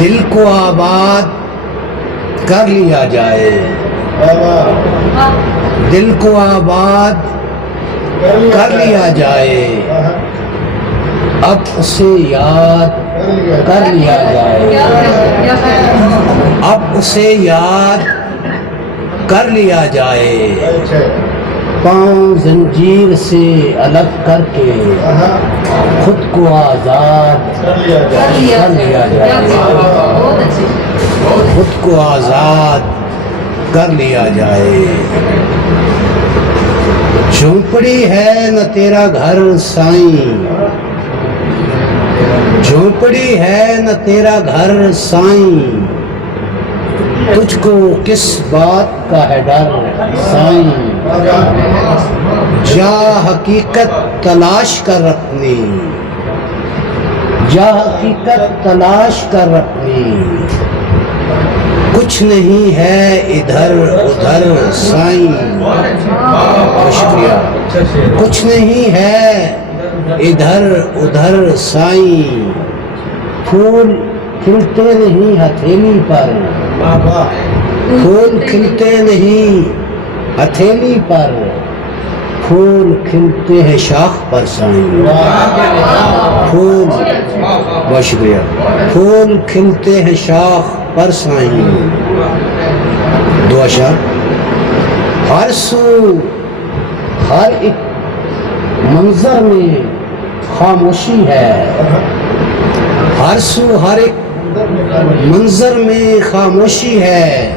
دل کو آباد کر لیا جائے، دل کو آباد کر لیا جائے، اب اسے یاد کر لیا جائے، اب اسے یاد کر لیا جائے، پاؤں زنجیر سے الگ کر کے خود کو آزاد کر لیا جائے، خود کو آزاد کر لیا جائے۔ جھونپڑی ہے نہ تیرا گھر سائیں، جھونپڑی ہے نہ تیرا گھر سائیں، تجھ کو کس بات کا ہے ڈر سائیں، جا حقیقت تلاش کر اپنی، جا حقیقت تلاش کر اپنی، کچھ نہیں ہے ادھر ادھر سائیں، بہت شکریہ، کچھ نہیں ہے ادھر ادھر سائیں، پھول کھلتے نہیں ہتھیلی پر، پھول کھلتے نہیں ہتھیلی پر، پھول کھلتے ہیں شاخ پر سائیں، پھول، بہت شکریہ، پھول کھلتے ہیں شاخ پر سائیں۔ دو اشعار۔ ہر سو ہر ایک منظر میں خاموشی ہے، ہر سو ہر ایک منظر میں خاموشی ہے،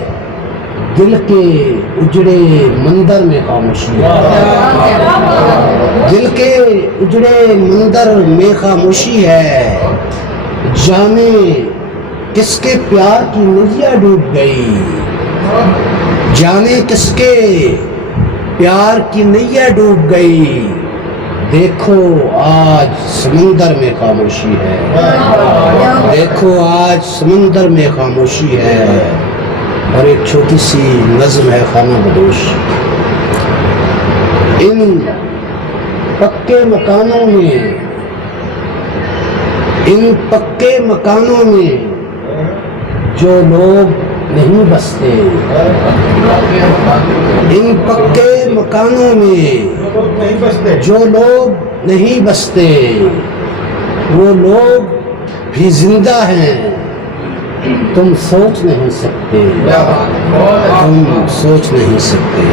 دل کے اجڑے مندر میں خاموشی ہے، دل کے اجڑے مندر میں خاموشی ہے، جانے کس کے پیار کی نظر ڈوب گئی، جانے کس کے پیار کی نیا ڈوب گئی، دیکھو آج سمندر میں خاموشی ہے، دیکھو آج سمندر میں خاموشی ہے۔ اور ایک چھوٹی سی نظم ہے خانہ بدوش۔ ان پکے مکانوں میں، ان پکے مکانوں میں جو لوگ نہیں بستے، ان پکے مکانوں میں جو لوگ نہیں بستے، وہ لوگ بھی زندہ ہیں، تم سوچ نہیں سکتے، تم سوچ نہیں سکتے۔